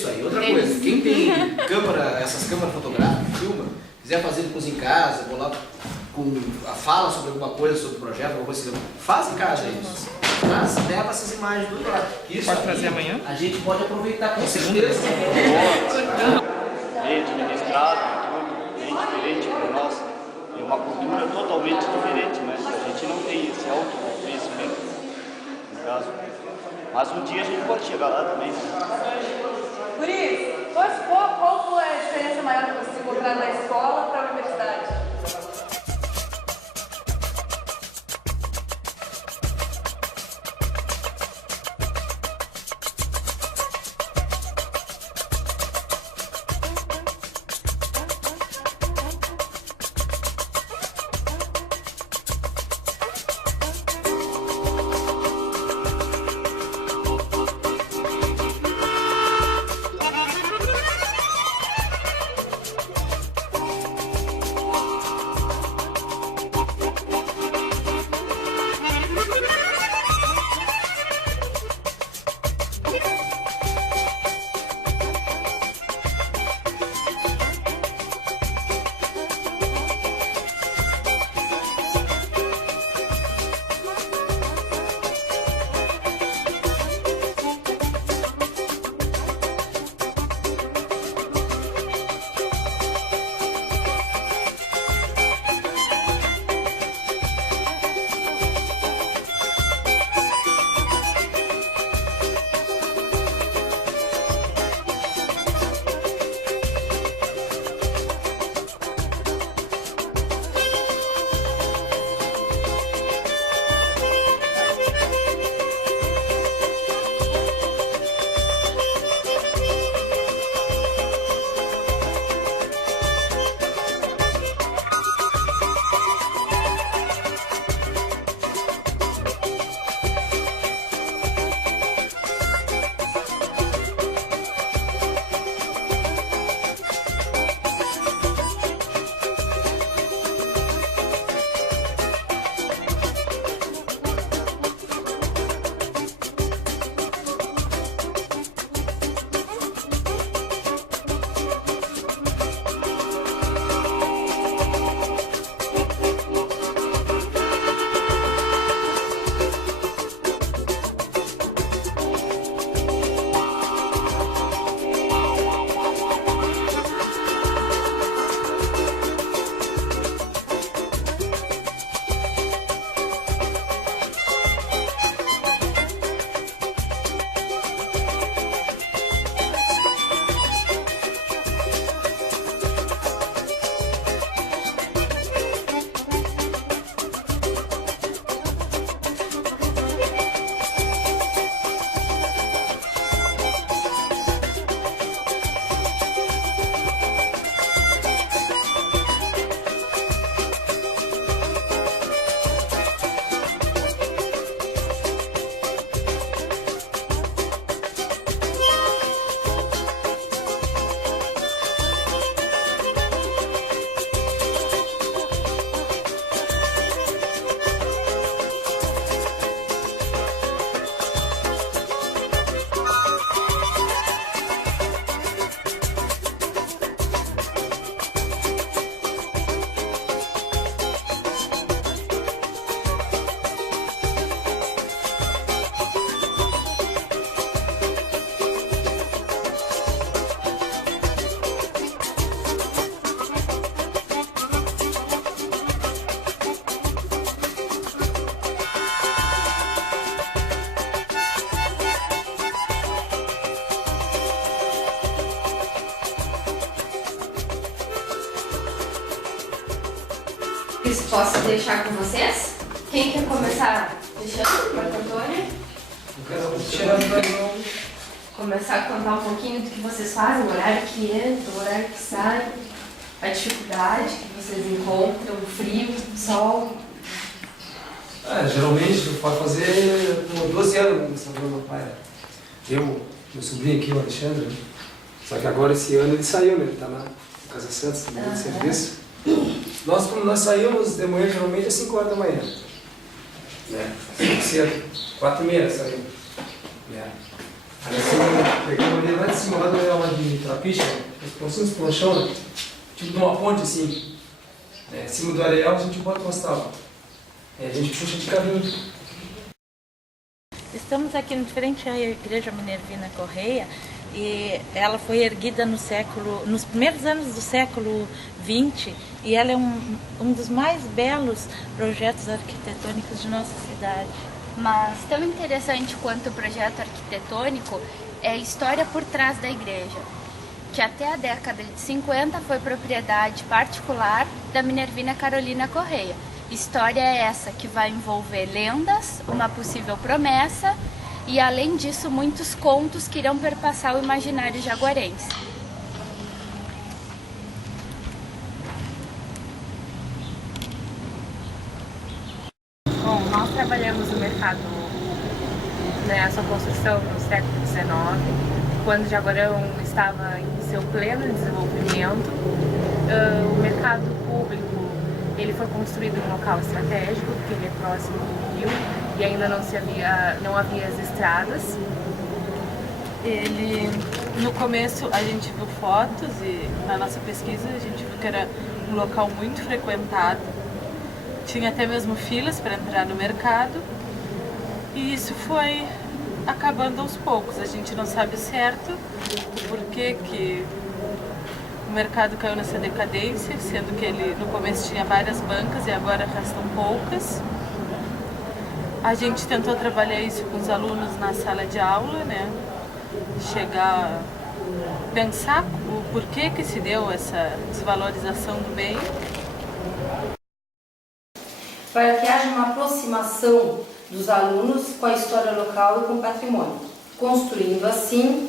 isso aí. Outra coisa, quem tem câmera, essas câmeras fotográficas, filma, quiser fazer depois em casa, vou lá com a fala sobre alguma coisa, sobre o projeto, alguma coisa assim, faz em casa isso. Mas leva essas imagens do lado. Isso pode trazer amanhã? A gente pode aproveitar com certeza. Bem administrado, tudo bem diferente para nós. É uma cultura totalmente diferente, né? A gente não tem esse autoconhecimento, no caso. Mas um dia a gente pode chegar lá também. Por isso, qual foi a diferença maior que vocês encontraram na escola para a universidade? Posso deixar com vocês? Quem quer começar? Deixando, Marco Antônio? Começar a contar um pouquinho do que vocês fazem, o horário que entra, o horário que sai, a dificuldade que vocês encontram, o frio, o sol. Geralmente pode fazer 12 anos nessa dona meu pai. Meu sobrinho aqui, o Alexandre, né? Só que agora esse ano ele saiu, né? Ele está na Casa Santos, no serviço. Como nós saímos de manhã, geralmente às 5 horas da manhã. Né? Cedo, 4h30 saímos. Aí assim, pegamos ali lá de cima, lá da aula de trapiche, nós postamos planchão, né? Tipo de uma ponte assim, em cima do areal a gente bota umas tábuas. A gente puxa de carrinho. Estamos aqui em frente à Igreja Minervina Correia e ela foi erguida nos primeiros anos do século XX e ela é um dos mais belos projetos arquitetônicos de nossa cidade. Mas tão interessante quanto o projeto arquitetônico é a história por trás da igreja, que até a década de 50 foi propriedade particular da Minervina Carolina Correia. História é essa que vai envolver lendas, uma possível promessa e, além disso, muitos contos que irão perpassar o imaginário jaguarense. Bom, nós trabalhamos no mercado, nessa construção no século XIX, quando Jaguarão estava em seu pleno desenvolvimento. O mercado público ele foi construído em um local estratégico, porque ele é próximo do rio e ainda não havia as estradas. No começo a gente viu fotos e na nossa pesquisa a gente viu que era um local muito frequentado. Tinha até mesmo filas para entrar no mercado e isso foi acabando aos poucos. A gente não sabe certo o porquê que o mercado caiu nessa decadência, sendo que ele no começo tinha várias bancas e agora restam poucas. A gente tentou trabalhar isso com os alunos na sala de aula, né? Chegar a pensar o porquê que se deu essa desvalorização do bem. Para que haja uma aproximação dos alunos com a história local e com o patrimônio, construindo assim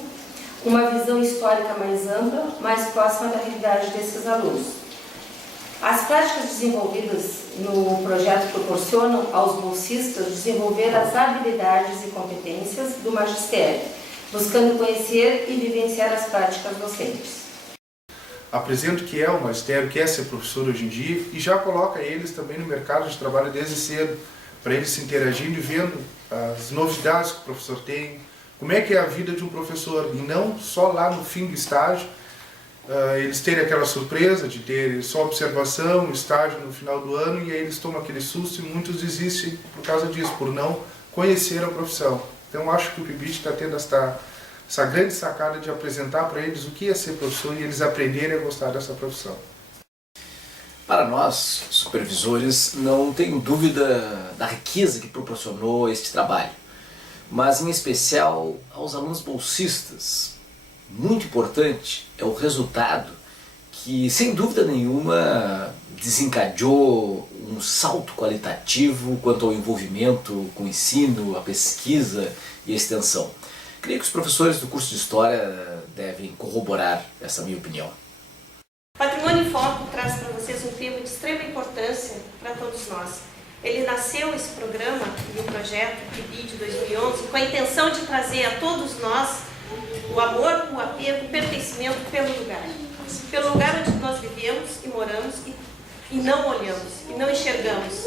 uma visão histórica mais ampla, mais próxima da realidade desses alunos. As práticas desenvolvidas no projeto proporcionam aos bolsistas desenvolver as habilidades e competências do magistério, buscando conhecer e vivenciar as práticas docentes. Apresento que é o magistério, que é ser professor hoje em dia e já coloca eles também no mercado de trabalho desde cedo, para eles se interagindo e vendo as novidades que o professor tem, como é que é a vida de um professor, e não só lá no fim do estágio, eles terem aquela surpresa de ter só observação, estágio no final do ano, e aí eles tomam aquele susto e muitos desistem por causa disso, por não conhecer a profissão. Então acho que o PIBIT está tendo essa grande sacada de apresentar para eles o que é ser professor e eles aprenderem a gostar dessa profissão. Para nós, supervisores, não tenho dúvida da riqueza que proporcionou este trabalho, mas em especial aos alunos bolsistas. Muito importante é o resultado que, sem dúvida nenhuma, desencadeou um salto qualitativo quanto ao envolvimento com o ensino, a pesquisa e a extensão. Creio que os professores do curso de História devem corroborar essa minha opinião. Patrimônio em Foco traz para vocês um tema de extrema importância para todos nós. Ele nasceu, esse programa e o projeto PIBIT 2011, com a intenção de trazer a todos nós o amor, o apego, o pertencimento pelo lugar onde nós vivemos e moramos e não olhamos, e não enxergamos.